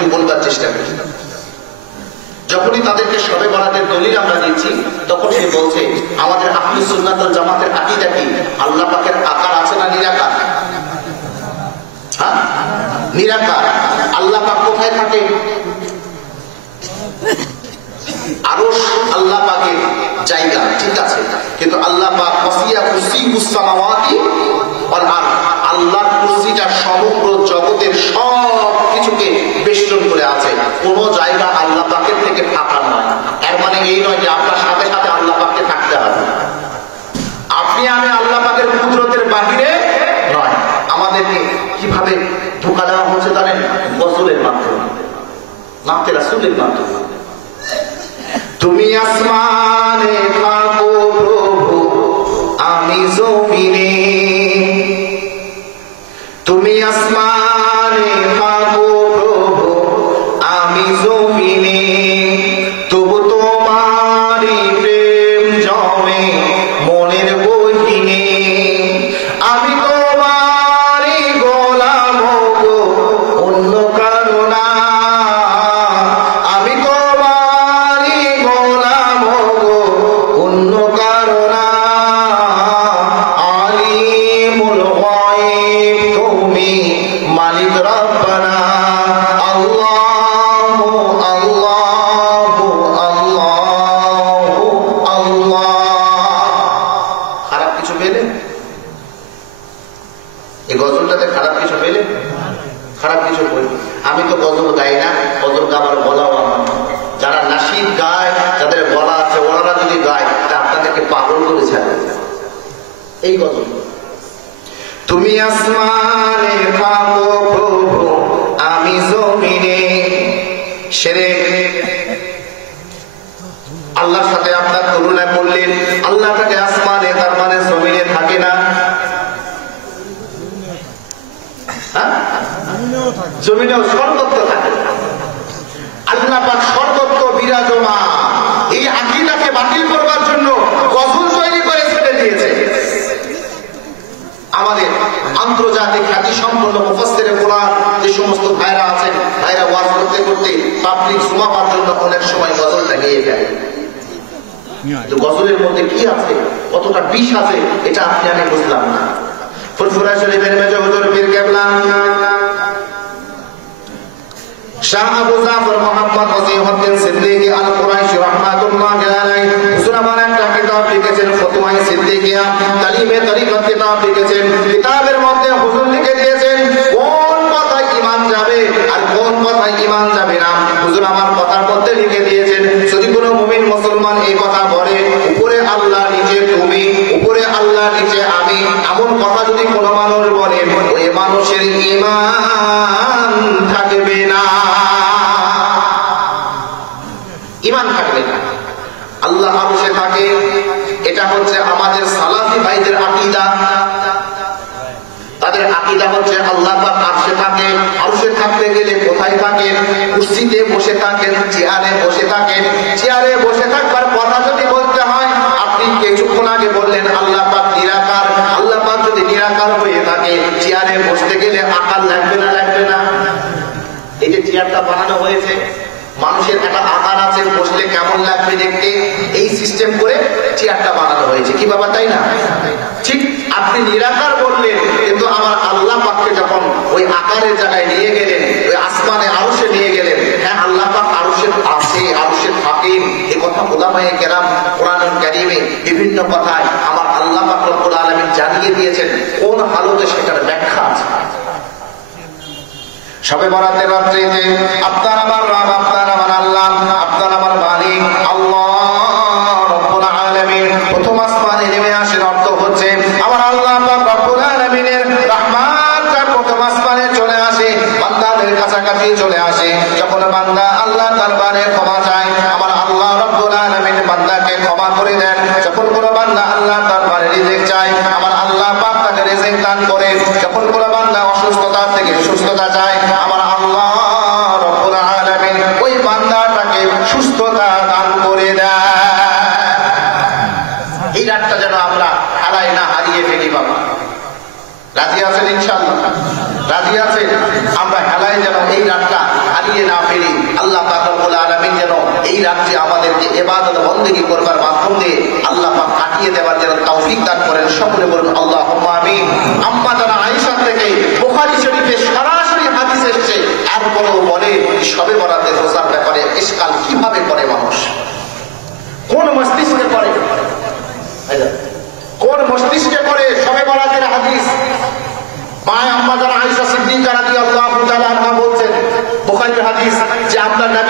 একটু বলবার চেষ্টা করি। যখনই তাদেরকে শবে বরাতের দলিল আমরা দিচ্ছি, তখন সে বলছে আমাদের আহলে সুন্নাত ওয়াল জামাতের আকীদা কি? আল্লাহ পাকের আকার আছে না নিরাকার? হ্যাঁ, নিরাকার। আল্লাহ পাক কোথায় থাকে? আরশ আল্লাহ পাকের জায়গা, ঠিক আছে, কিন্তু আল্লাহ পাক ওয়াসিয়া কুরসিয়ুস সামাওয়াতি ওয়াল আরদ, আল্লাহর কুরসিটা সমগ্র জগতের সব কিছুকে বেষ্টন করে আছে। কোন জায়গা আল্লাহ পাকের থেকে ফাঁকা নয়। এর মানে এই নয় যে আপনার সাথে সাথে আল্লাহ পাককে থাকতে হবে। আপনি আমি আল্লাহ পাকের কুদরতের বাহিরে নয়। আমাদেরকে কিভাবে ধোঁকা দেওয়া হচ্ছে জানেন? গজলের মাধ্যমে, নাতে রাসূলের মাধ্যমে। তুমি আসমানে থাকো প্রভু, আমি জমিনে। তুমি আসমানে থাকো প্রভু, আমি জমিনে। তবু তোমারই প্রেম জমে মনের গহীনে। আমি তোমারই গোলাম গো, অন্য কারো না। আমি তোমারই গোলাম গো, অন্য কারো না। আলিমুল গায়ব তুমি, মালিক রব্বানা। আল্লাহু আল্লাহু আল্লাহু আল্লাহ। খারাপ কিছু পেলেন? এই গজলটাতে খারাপ কিছু পেলেন? খারাপ কিছু বলি? আমি তো গজল গাই না, গজল গাবার বলাও আমার। যারা নাশিদ গায়, যাদের গলা আছে, ওনারা যদি গায় তা আপনাদেরকে পাগল করে ছাড়ে। এই গজল। তুমি আসমানে থাকো প্রভু, আমি জমিনে। সেরে আল্লাহর সাথে আপনার তুলনা করলেন। আল্লাহ থাকে আসমানে, তার মানে জমিনে থাকে না। জমিনেও সর্বত্র থাকে। আল্লাহ পাক সর্বত্র বিরাজমান। এই আকীদাকে বাতিল করবার জন্য গজল তৈরি করে ছেড়ে দিয়েছে। আমাদের আন্তর্জাতিক খ্যাতি সম্পন্ন মুফাসসিরে কোরআন যে সমস্ত ভাইরা আছেন, ভাইরা ওয়াজ করতে করতে পাবলিক জুমাবার জন্য অনেক সময় গজলটা নিয়ে যায়। তো গজলের মধ্যে কি আছে, কতটা বিষ আছে, এটা আপনি আমি বুঝলাম না। ফুরফুরা শরীফের মেজো হুজুর পীর কেবলা শাহ আবু জাফর মুহাম্মদ ওয়াসিউদ্দিন সিদ্দিকী আল কুরাইশি রাহমাতুল্লাহি আলাইহি হুজুর আমার একটা কিতাব লিখেছেন, ফতোয়ায়ে সিদ্দিকিয়া, তালিমে তরিকত কিতাব লিখেছেন। কিতাবের মধ্যে হুজুর লিখে দিয়েছেন কোন কথায় ঈমান যাবে আর কোন কথায় ঈমান যাবে না। হুজুর আমার কথার মধ্যে লিখে দিয়েছেন, যদি কোনো মুমিন মুসলমান এই কথা বলে উপরে আল্লাহ নিচে তুমি, উপরে আল্লাহ নিচে আমি, এমন কথা যদি কোনো মানুষ বলে, ওই মানুষের ঈমান থাকবে না। ঈমান থাকবে না। আল্লাহ আরশে থাকে, এটা হচ্ছে আমাদের সালাফি ভাইদের আকীদা। তাদের আকীদা হচ্ছে আল্লাহ পাক আরশে থাকে। আরশে থাকতে গেলে কোথায় থাকেন? কুরসিতে বসে থাকেন, চেয়ারে বসে থাকেন। চেয়ারে বসে থাকবার কথা যদি বলতে হয়, আপনি কিছুক্ষণ আগে বললেন আল্লাহ পাক নিরাকার। আল্লাহ পাক যদি নিরাকার হয়ে থাকে, চেয়ারে বসতে গেলে আকার লাগবে না? লাগবে না? এই যে চেয়ারটা বানানো হয়েছে, মানুষের একটা আকার আছে, বসলে কেমন লাগবে দেখতে, এই সিস্টেম করে চেয়ারটা বানানো হয়েছে। কি বাবা, তাই না? ঠিক আপনি নিরাকার বললেন, কিন্তু আমার আল্লাহ পাককে যখন ওই আকারের জায়গায় নিয়ে গেলেন, ওই আসমানে আরশে নিয়ে গেলেন, হ্যাঁ আল্লাহ পাক আরশে আছে, আরশে থাকেন, এই কথা উলামায়ে কেরাম কোরআনুল কারীমে বিভিন্ন কথায় আমার আল্লাহ পাক রব্বুল আলামিন জানিয়ে দিয়েছেন। কোন হালতে সেটার ব্যাখ্যা আছে। শবে বরাতের রাত্রে যে আপনার আমার রব, আপনার আমার আল্লাহ, আপনার আমার মালিক আল্লাহ রব্বুল আলামিন প্রথম আসমানে নেমে আসার অর্থ হচ্ছে আমার আল্লাহ পাক রব্বুল আলামিনের রহমতটা প্রথম আসমানে চলে আসে, বান্দাদের কাছাকাছি চলে আসে। যখন বান্দা আল্লাহ দরবারে ক্ষমা চায়, আমার আল্লাহ রব্বুল আলামিন বান্দাকে ক্ষমা করে দেন। যখন কোন বান্দা আল্লাহ দরবারে রিজিক চায়, আমার আল্লাহ পাক তাকে রিজিক দান করে। যখন কোন বান্দা অসুস্থতা থেকে সুস্থতা চায়, আমার আল্লাহ রব্বুল আলামিন ওই বান্দাটাকে সুস্থতা দান করে দেয়। এই রাতটা যেন আমরা হারাই না, হারিয়ে ফেলি বাবা। রাজি আছেন ইনশাআল্লাহ? রাজি আছেন? আমরা হেলায় যেন এই রাতটা হারিয়ে কাটিয়ে না ফেলি। আল্লাহ পাক রব্বুল আলামিন যেন এই রাত্রে আমাদেরকে ইবাদত বন্দেগী করবার মাধ্যম দিয়ে আল্লাহ পাক কাটিয়ে দেওয়ার যেন তৌফিক দান করেন। সকলে বলুন আল্লাহুম্মা আমিন। আম্মা জানা আয়েশা থেকে বুখারী শরীফে সরাসরি হাদিস এসেছে, এরপরেও বলে শবে বরাতের রোজার ব্যাপারে ইশকাল কিভাবে করে মানুষ, কোন মস্তিষ্কে করে, কোন মস্তিষ্কে করে শবে বরাতের হাদিস। মা আম্মা জানা আয়েশা সিদ্দিকা রাদিয়াল্লাহু তাআলা আনহা বলছেন বুখারীর হাদিস যে আপনার নবী